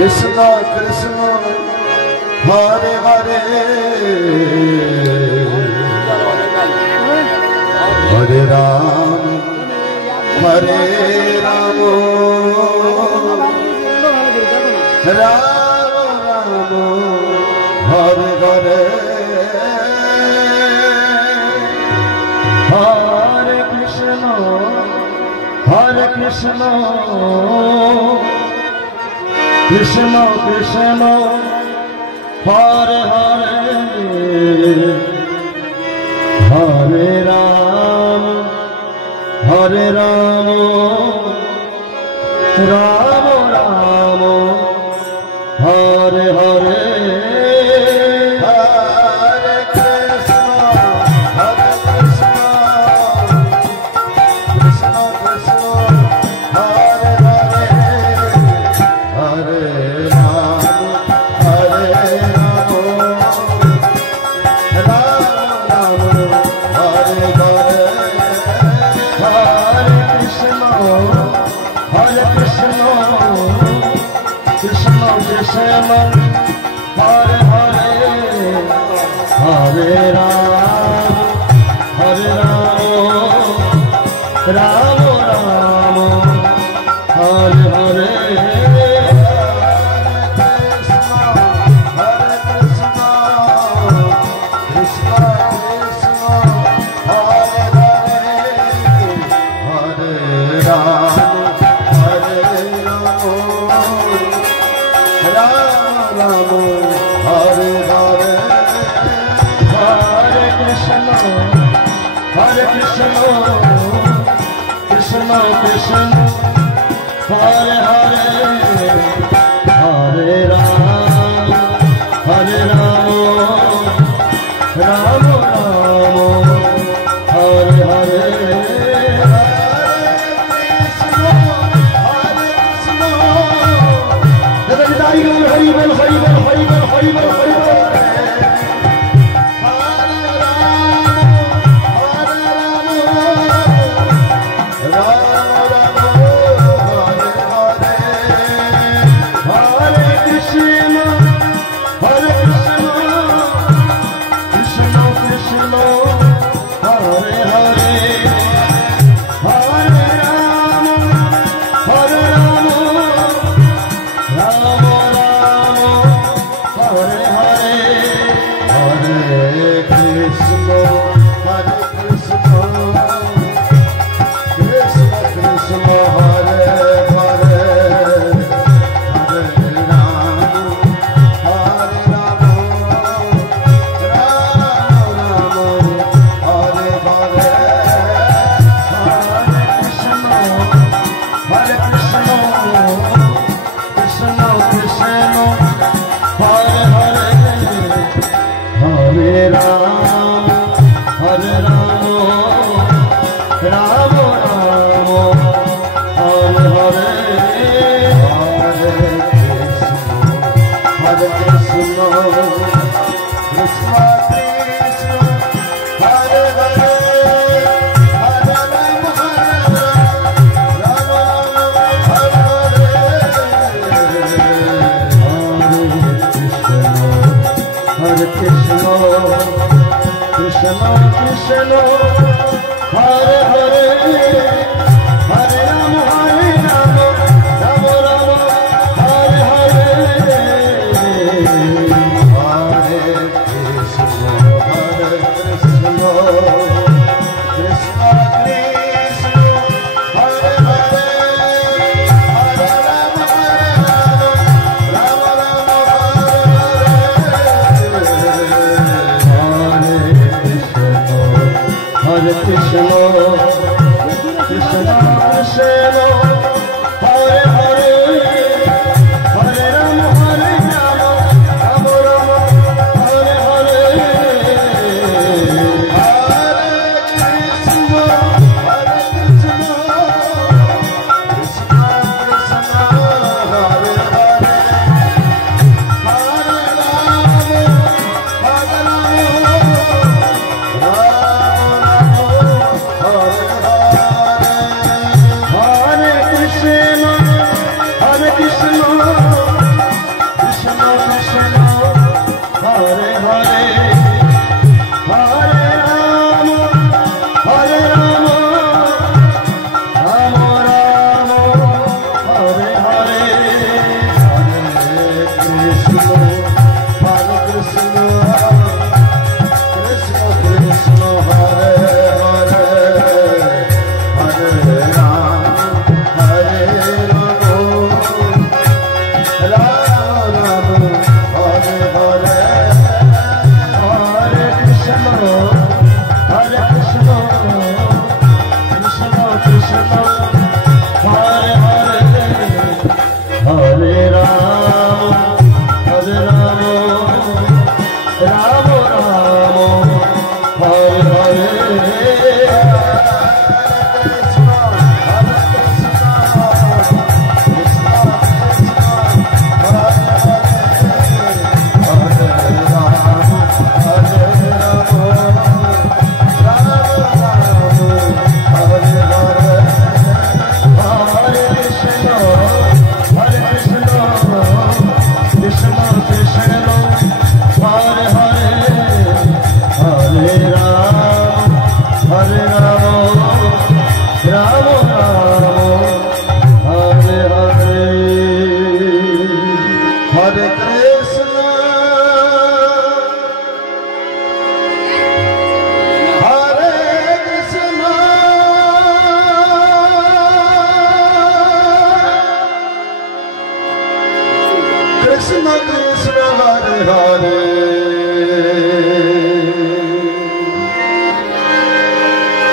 Krishna Krishna Hare Hare Hare Ram Hare Ram Ram Ram Hare Hare Hare Krishna Krishna Krishna Hare Hare Hare Ram Hare Ram Ram Ram Hare Hare Hare Ram Hare Ram Ram Ram Hare Hare Krishna Krishna Hare Hare Hare Ram Hare Ram Ram Ram Hare Hare Hari Bol Hari Bol Hari Bol Hari Bol Hari Bol Hari Bol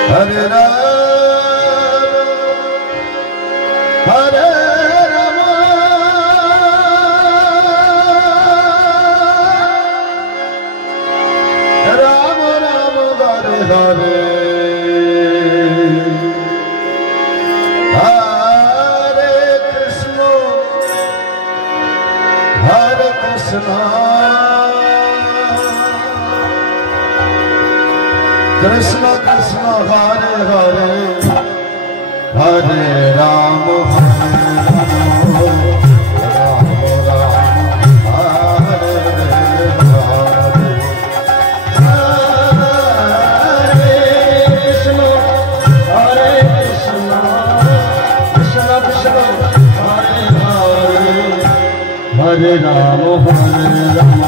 Hare Rama, Hare Rama, Rama Rama, Hare Hare, Hare Krishna, Hare Krishna, Krishna Krishna, Hare Hare, Hare Rama, Hare Rama, Rama Rama, Hare Hare, Hare Krishna, Hare Krishna, Krishna Krishna, Hare Hare, Hare Rama, Hare Rama,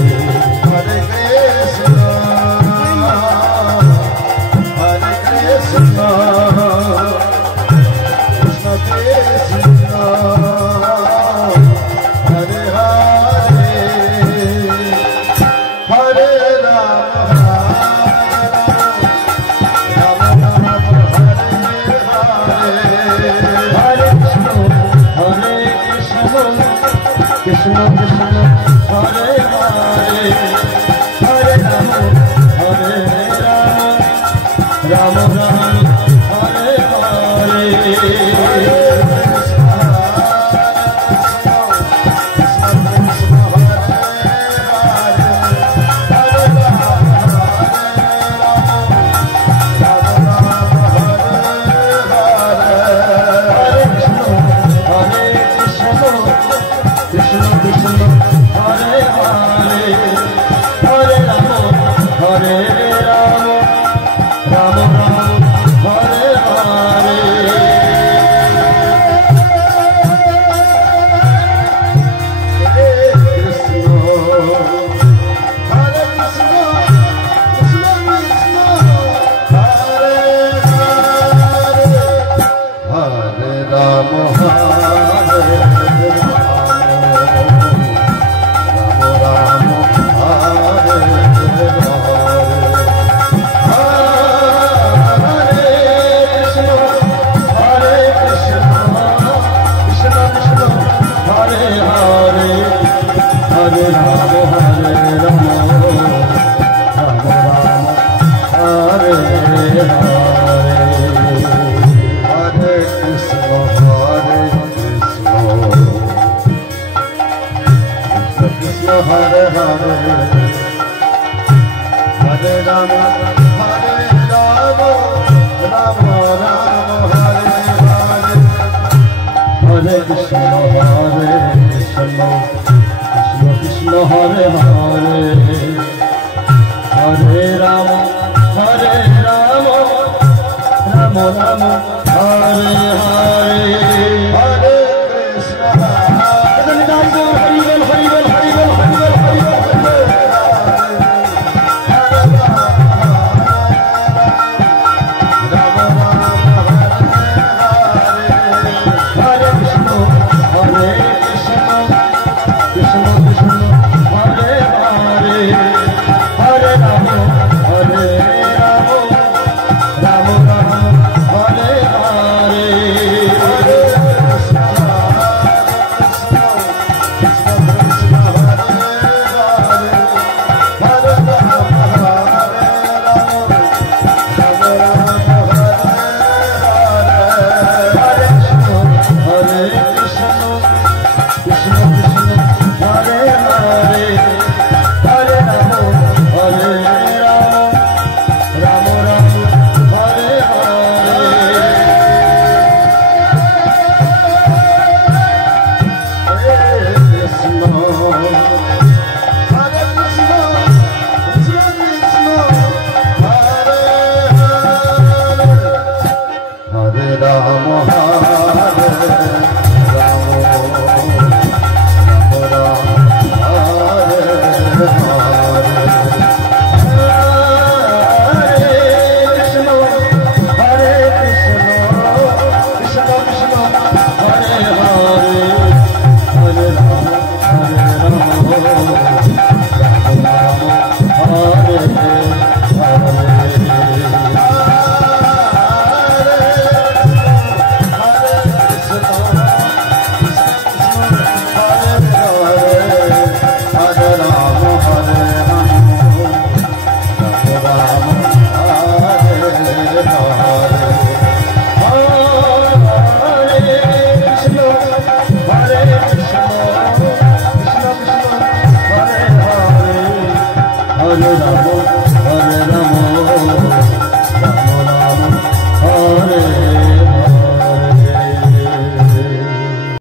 Rama Rama, Hare Hare, Hare Krishna, Hare Krishna, Krishna Krishna, Hare Hare, Hare Rama, Rama Rama, Hare Hare, Hare Krishna, Krishna Krishna, Hare Hare, Hare Rama, Hare Rama, Rama Rama, Hare Hare, Krishna Krishna, Hare Hare. Hare Ram